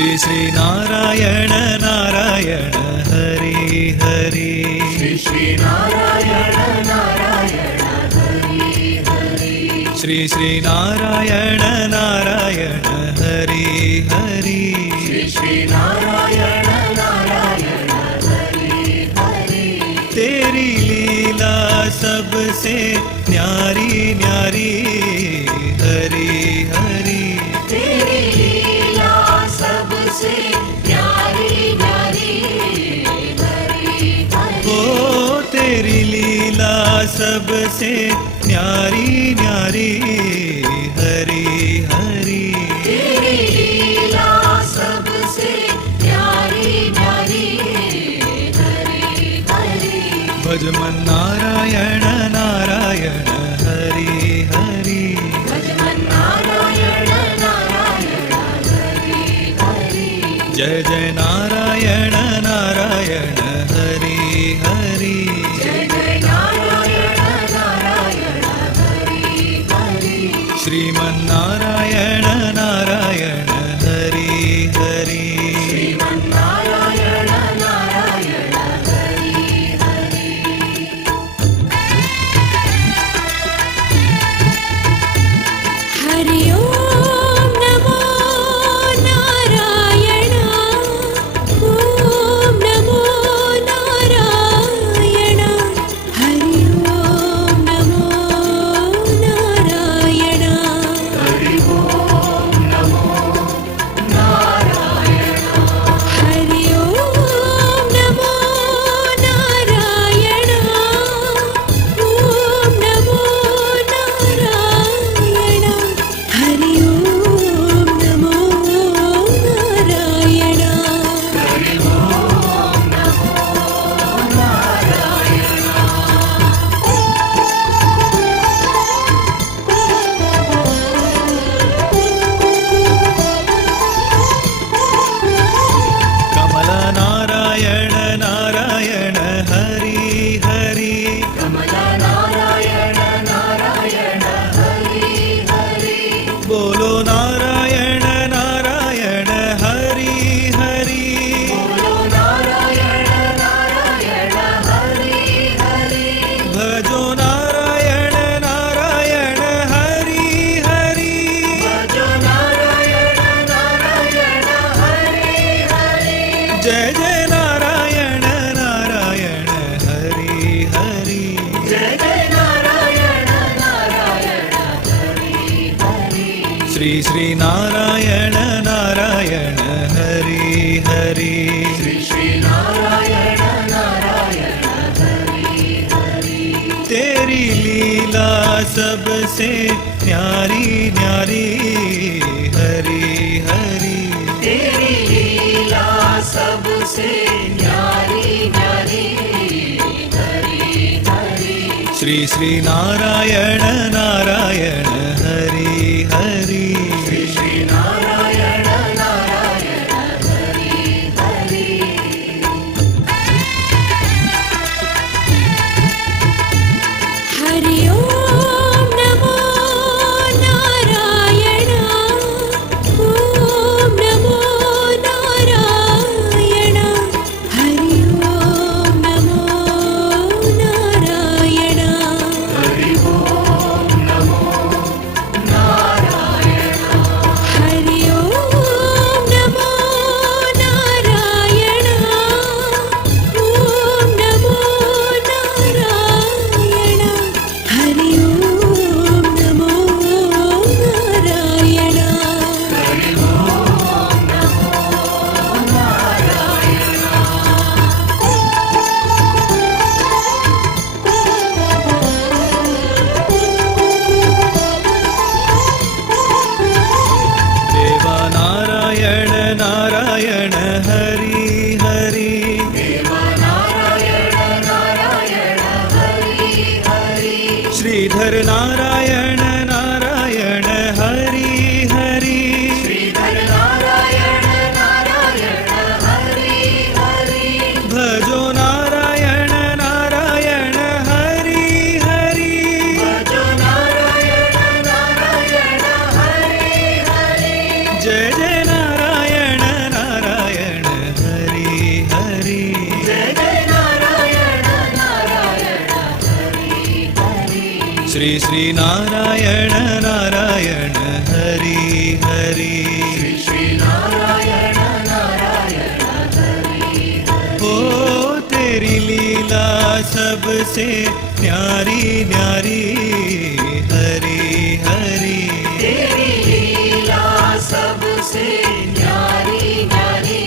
श्री नारायण नारायण हरि हरि श्री नारायण नारायण हरि हरि श्री नारायण नारायण हरि हरि श्री नारायण नारायण हरि हरि तेरी लीला सबसे न्यारी न्यारी हरि हरि तेरी लीला सबसे प्यारी प्यारी हरि हरि ओ तेरी लीला सबसे न्यारी न्यारी हरि हरि तेरी लीला सबसे प्यारी प्यारी हरि हरि भज मन नारायण नारायण हरि हरि भजमन नारायण नारायण हरि हरि जय जय नारायण नारायण हरि हरि जय जय नारायण नारायण हरि हरि श्रीमन नारायण नारायण हरि हरि श्रीमन नारायण नारायण हरि हरि हरि ओम नमो नारायण ओम नमो नारायण हरि ओम नमो नारायण हरि ओम नमो नारायण हरि ओम नमो नारायण ओम नमो नारायण हरि ओम नमो नारायण हरि ओम नमो नारायण कमल नारायण नारायण हरि हरि कमला नारायण नारायण हरि हरि बोलो नारायण नारायण हरि हरि बोलो नारायण नारायण हरि हरि भजो नारायण नारायण हरि हरि भजो नारायण नारायण हरि हरि जय जय नारायण नारायण हरि हरि जय जय नारायण नारायण हरि हरि श्री नारायण नारायण हरि हरि श्री नारायण नारायण हरि हरि तेरी लीला सबसे न्यारी न्यारी हरि हरि तेरी लीला सबसे न्यारी न्यारी हरि हरि श्री नारायण नारायण हरि हरि श्री नारायण नारायण हरि हरि हरि ओम नमो नारायण ओम नमो नारायण हरि ओम नमो नारायण हरि ओम नमो नारायण हरि ओम नमो नारायण ओम नमो नारायण हरि ओम नमो नारायण हरि ओम नमो नारायण देवा नारायण नारायण हरि हरि देव नारायण नारायण हरि हरि श्रीधर नारायण नारायण हरि हरि श्रीधर नारायण नारायण हरि हरि भजो नारायण नारायण हरि हरि भजो नारायण नारायण हरि हरि जय जय नारायण श्री श्री नारायण नारायण हरि हरि श्री नारायण नारायण हरि ओ तेरी लीला सबसे न्यारी न्यारी हरि हरि तेरी लीला सबसे न्यारी न्यारी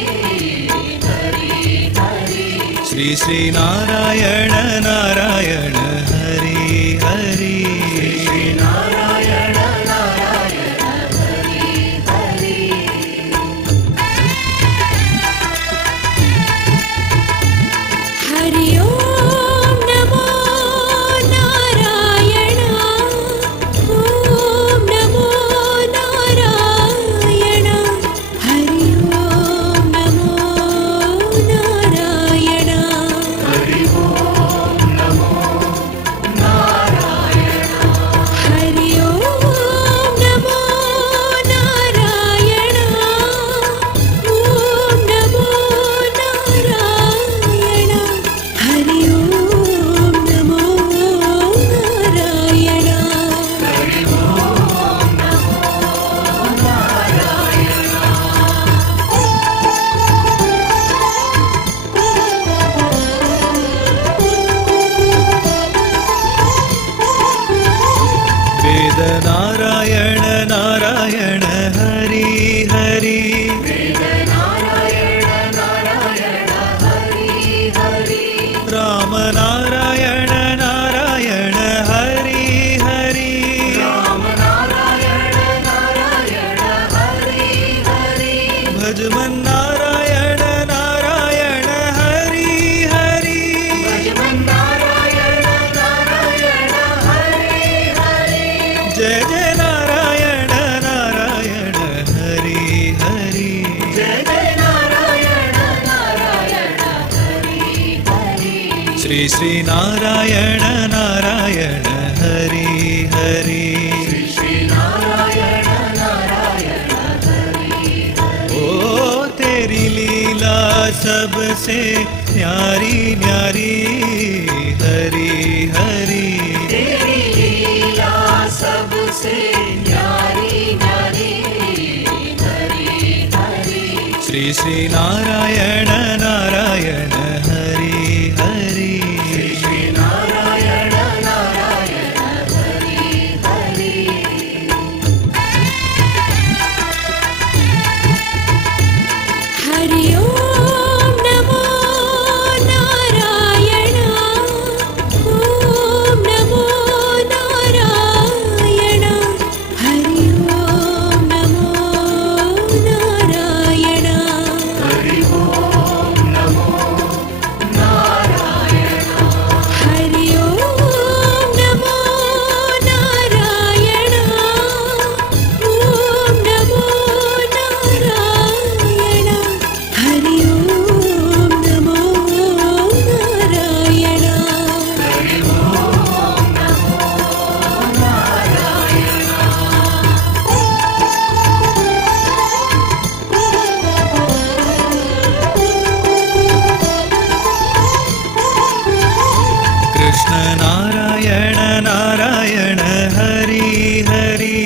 हरि हरि श्री श्री नारायण नारायण हरि हरि श्री नारायण नारायण हरि हरि हरि ओम नमो नारायण ओम नमो नारायण हरि ओम नमो नारायण हरि ओम नमो नारायण हरि ओम नमो नारायण ओम नमो नारायण हरि ओम नमो नारायण हरि ओम नमो वेद नारायण नारायण हरि हरि वेद नारायण नारायण हरि हरि राम नारायण नारायण हरि हरि राम नारायण नारायण हरि हरि भजमन नारायण नारायण हरि हरि भजमन नारायण नारायण हरि हरि जय जय नारायण नारायण हरि हरि जय जय नारायण नारायण हरि हरि श्री श्री नारायण नारायण हरि हरि श्री नारायण नारायण हरि ओ तेरी लीला सबसे न्यारी न्यारी हरि हरि तेरी लीला सबसे न्यारी न्यारी हरि हरि श्री श्री नारायण नारायण हरि हरि श्री नारायण नारायण हरि हरि हरि ओम नमो नारायण ओम नमो नारायण हरि ओम नमो नारायण हरि ओम नमो नारायण हरि ओम नमो नारायण ओम नमो नारायण हरि ओम नमो नारायण हरि ओम नमो नारायण कृष्ण नारायण नारायण हरि हरि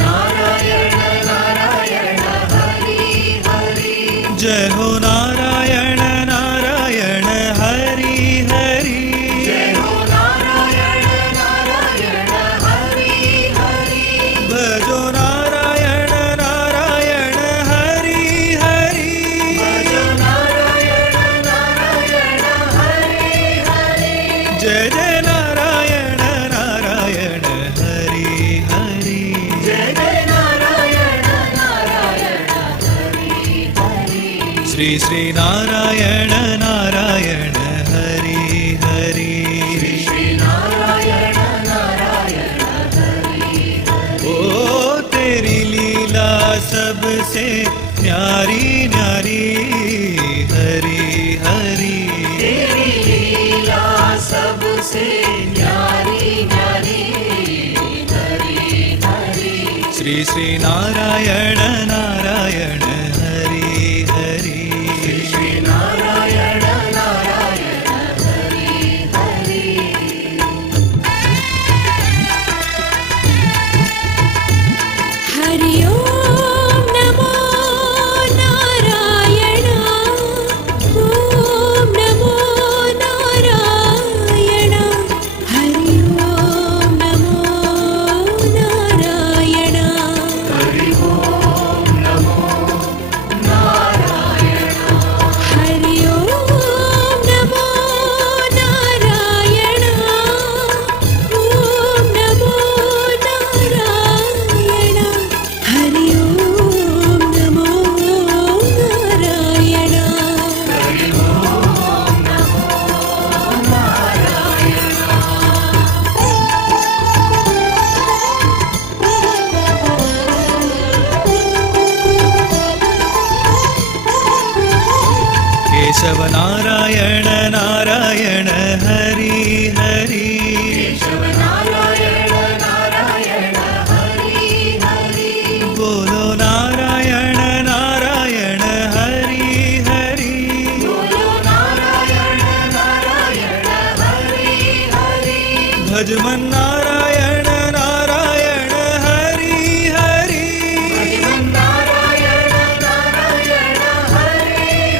नारायण नारायण हरि हरि जय हो नारायण नारायण हरि हरि जय हो नारायण नारायण हरि हरि भजो नारायण नारायण हरि हरि भज नारायण नारायण हरि हरि जय जय नारायण नारायण हरि हरि जय जय नारायण नारायण हरि हरि श्री श्री नारायण नारायण हरि हरि श्री नारायण नारायण हरि ओ तेरी लीला सबसे न्यारी न्यारी हरि हरि तेरी लीला सबसे न्यारी न्यारी हरि हरि श्री श्री नारायण नारायण हरि हरि श्री नारायण नारायण हरि हरि केशव नारायण नारायण हरि हरि केशव नारायण नारायण हरि हरि बोलो नारायण नारायण हरि हरि बोलो नारायण नारायण हरि हरि भजमन नारायण नारायण हरि हरि भजमन नारायण नारायण हरि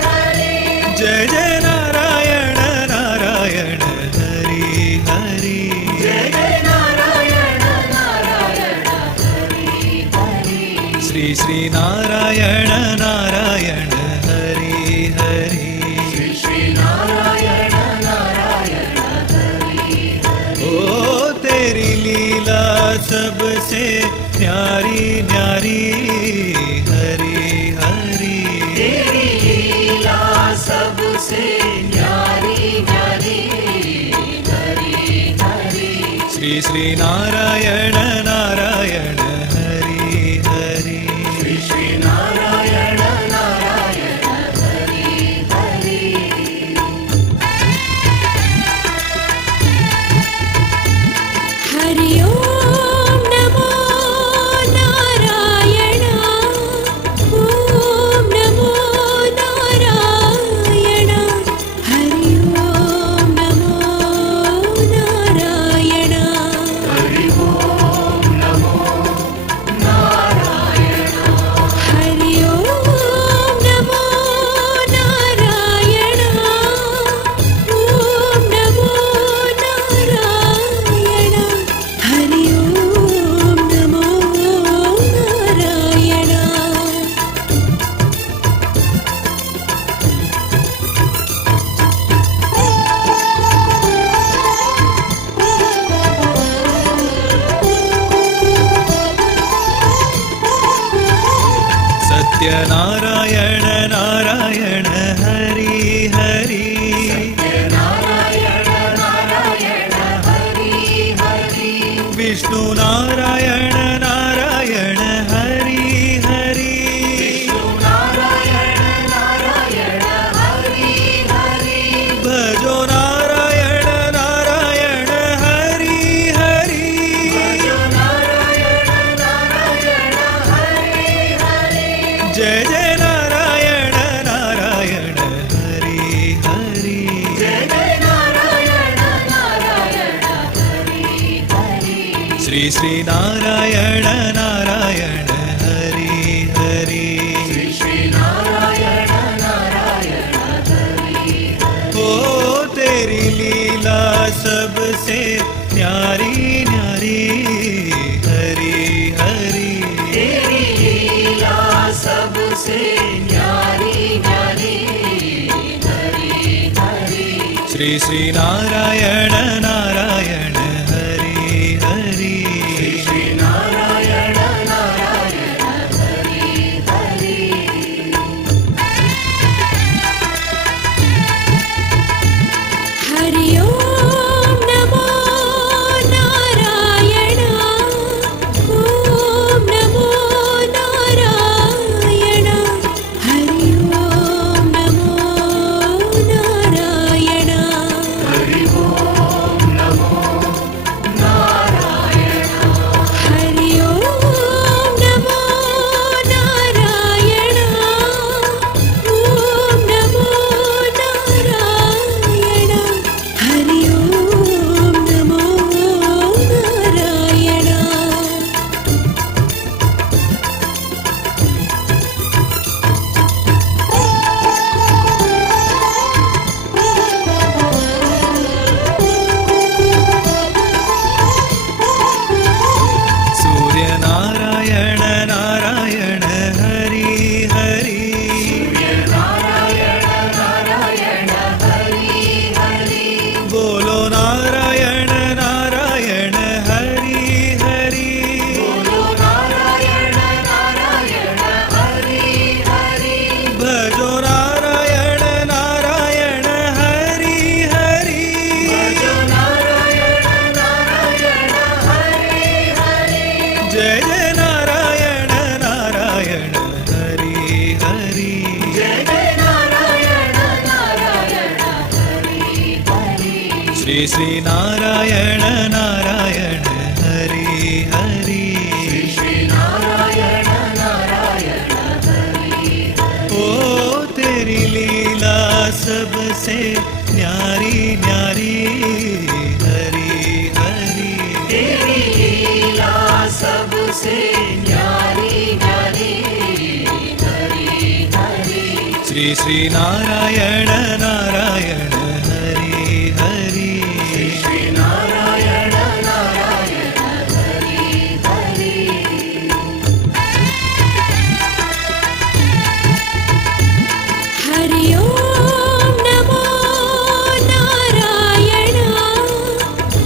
हरि जय जय नारायण नारायण हरि हरि जय जय नारायण नारायण हरि हरि श्री श्री नारायण नारायण हरि हरि श्री श्री नारायण नारायण हरि ओ तेरी लीला सबसे न्यारी न्यारी हरि हरि तेरी लीला सबसे न्यारी न्यारी हरि हरि श्री श्री नारायण नारायण हरि हरि श्री श्री नारायण नारायण हरि हरि हरि ओम नमो नारायण ओम नमो नारायण हरि ओम नमो नारायण हरि ओम नमो नारायण हरि ओम नमो नारायण ओम नमो नारायण हरि ओम नमो नारायण सत्यनारायण नारायण हरि हरि नारायण नारायण हरि हरि विष्णु नारायण नारायण हरि हरि नारायण नारायण हरि हरि भजो नारायण नारायण हरि हरि नारायण नारायण हरि हरि जय जय नारायण नारायण हरि हरि जय जय नारायण नारायण हरि हरि श्री श्री नारायण नारायण हरि हरि श्री श्री नारायण नारायण हरि ओ तेरी लीला सबसे न्यारी न्यारी हरि हरि तेरी लीला सबसे न्यारी न्यारी हरि हरि श्री श्री नारायण नारायण हरि हरि श्री नारायण नारायण हरि हरि हरि ओम नमो नारायण ओम नमो नारायण हरि ओम नमो नारायण हरि ओम नमो नारायण हरि ओम नमो नारायण ओम नमो नारायण हरि ओम नमो नारायण सूर्य नारायण नारायण हरि हरि नारायण नारायण हरि हरि बोलो नारायण नारायण हरि हरि बोलो नारायण नारायण हरि हरि भजो नारायण नारायण हरि हरि भजो नारायण नारायण हरि हरि जय जय नारायण नारायण हरि हरि जय जय नारायण नारायण श्री नारायण नारायण हरि हरि श्री नारायण नारायण हरि ओ तेरी लीला सबसे न्यारी न्यारी हरि हरि तेरी लीला सबसे न्यारी न्यारी हरि हरि श्री श्री नारायण नारायण हरि हरि श्री नारायण नारायण हरि हरि हरि ओम नमो नारायण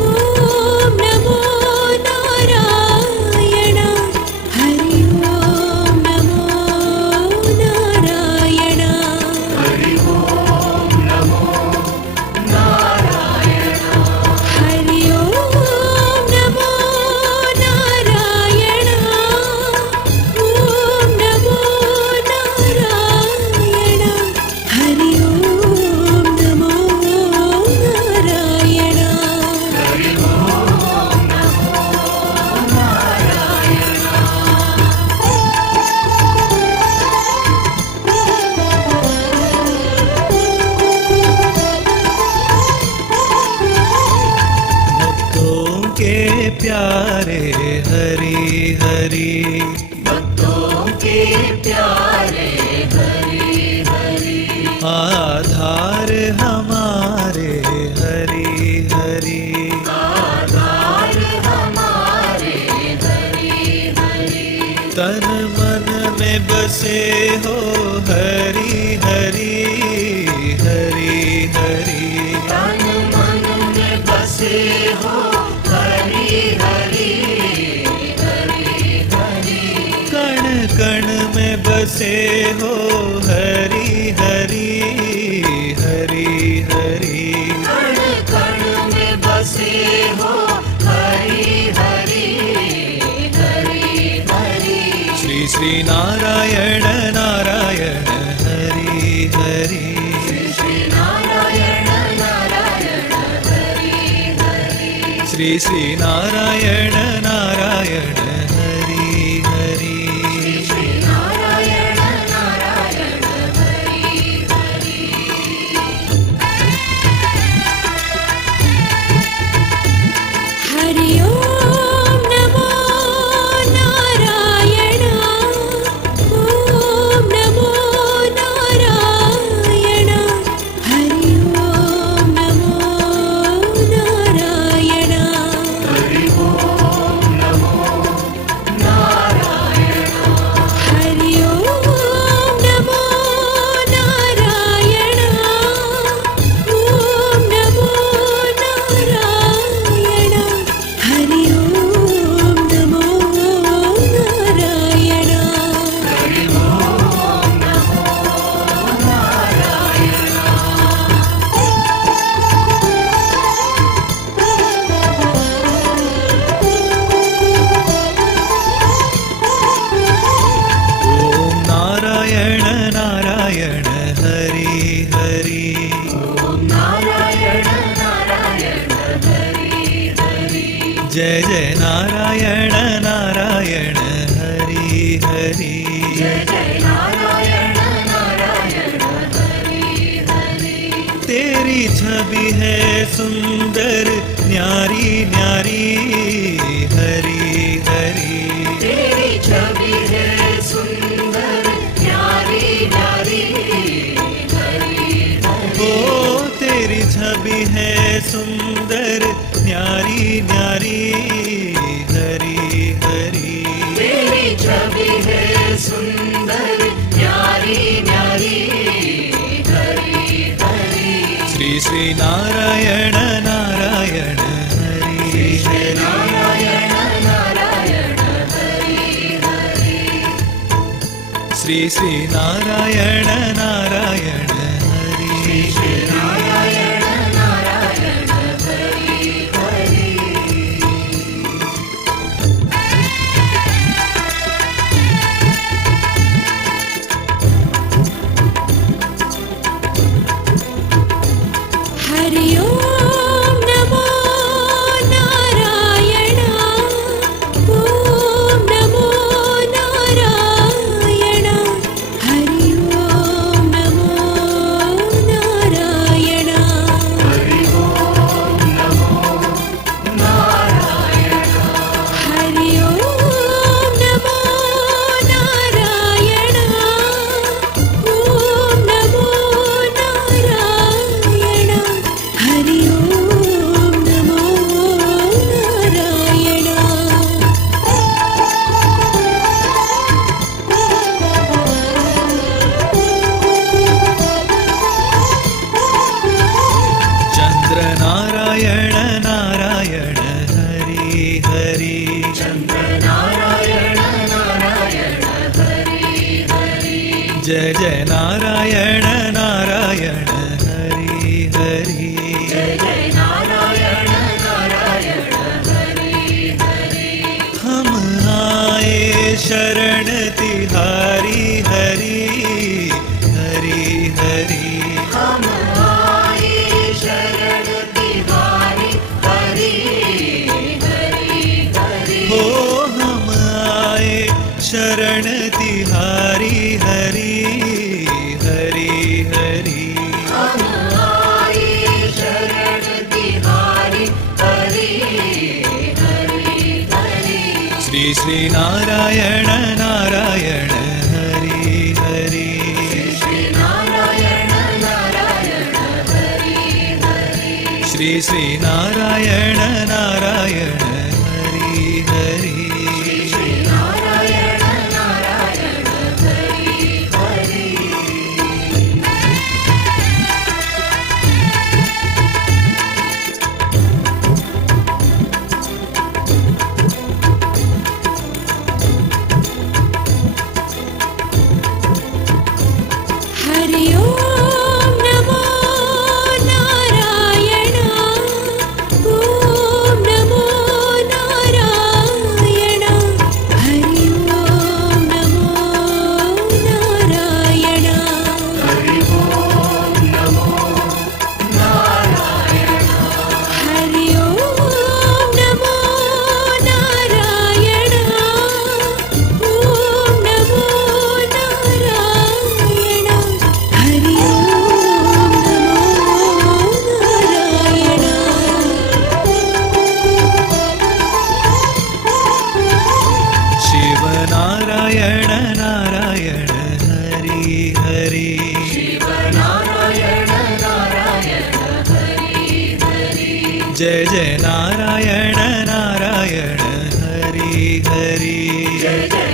ओम नमो नारायण हरि ओम नमो नारायण हरि ओम नमो नारायण हरि ओम नमो नारायण ओम नमो नारायण हरि ओम नमो नारायण हरि ओम नमो नारायण भक्तों के प्यारे हरि हरि भक्तों के प्यारे हरि हरि आधार हमारे हरि हरि आधार हमारे हरि हरि तन मन में बसे हो हरि हरि हरि हरि तन मन में बसे हो हरि हरि हरि हरि कण कण में बसे हो हरि हरि हरि हरि कण कण में बसे हो हरि हरि हरि हरि श्री श्री नारायण नारायण हरि हरि श्री नारायण नारायण हरि हरि श्री श्री नारायण नारायण हरि हरि श्री नारायण नारायण हरि हरि हरि ओम नमो नारायण ओम नमो नारायण हरि ओम नमो नारायण हरि ओम नमो नारायण हरि ओम नमो नारायण ओम नमो नारायण हरि ओम नमो नारायण हरि ओम नमो नारायण ओम नारायण नारायण हरि हरि ओम नारायण नारायण हरि हरि जय जय नारायण नारायण हरि हरि जय जय नारायण नारायण हरि हरि तेरी छवि है सुंदर न्यारी न्यारी हरि हरि तेरी छवि है सुंदर न्यारी न्यारी हरि हरि ओ तेरी छवि है सुंदर न्यारी न्यारी हरि हरि तेरी छवि है सुंदर न्यारी न्यारी हरि हरि श्री श्री नारायण नारायण हरि श्री नारायण नारायण हरि हरि श्री श्री नारायण नारायण हरि श्री नारायण नारायण हरि हरि हरि ओम नमो जय जय नारायण नारायण हरि हरि जय जय नारायण नारायण हरि हरि हम आए शरण तिहारी हरि हरि हरि हम आए शरण तिहारी हरि हरि हरि हो हम आए शरण तिहारी हरि हरि हरि हम आए शरण तिहारी हरि हरि हरि श्री श्री नारायण नारायण हरि हरि श्री नारायण नारायण हरि हरि श्री श्री नारायण नारायण हरि हरि श्री नारायण नारायण हरि हरि हरि ओम नमो नारायण ओम नमो नारायण हरि ओम नमो नारायण हरि ओम नमो नारायण हरि ओम नमो नारायण ओम नमो नारायण हरि ओम जय जय नारायण नारायण हरि हरि जय जय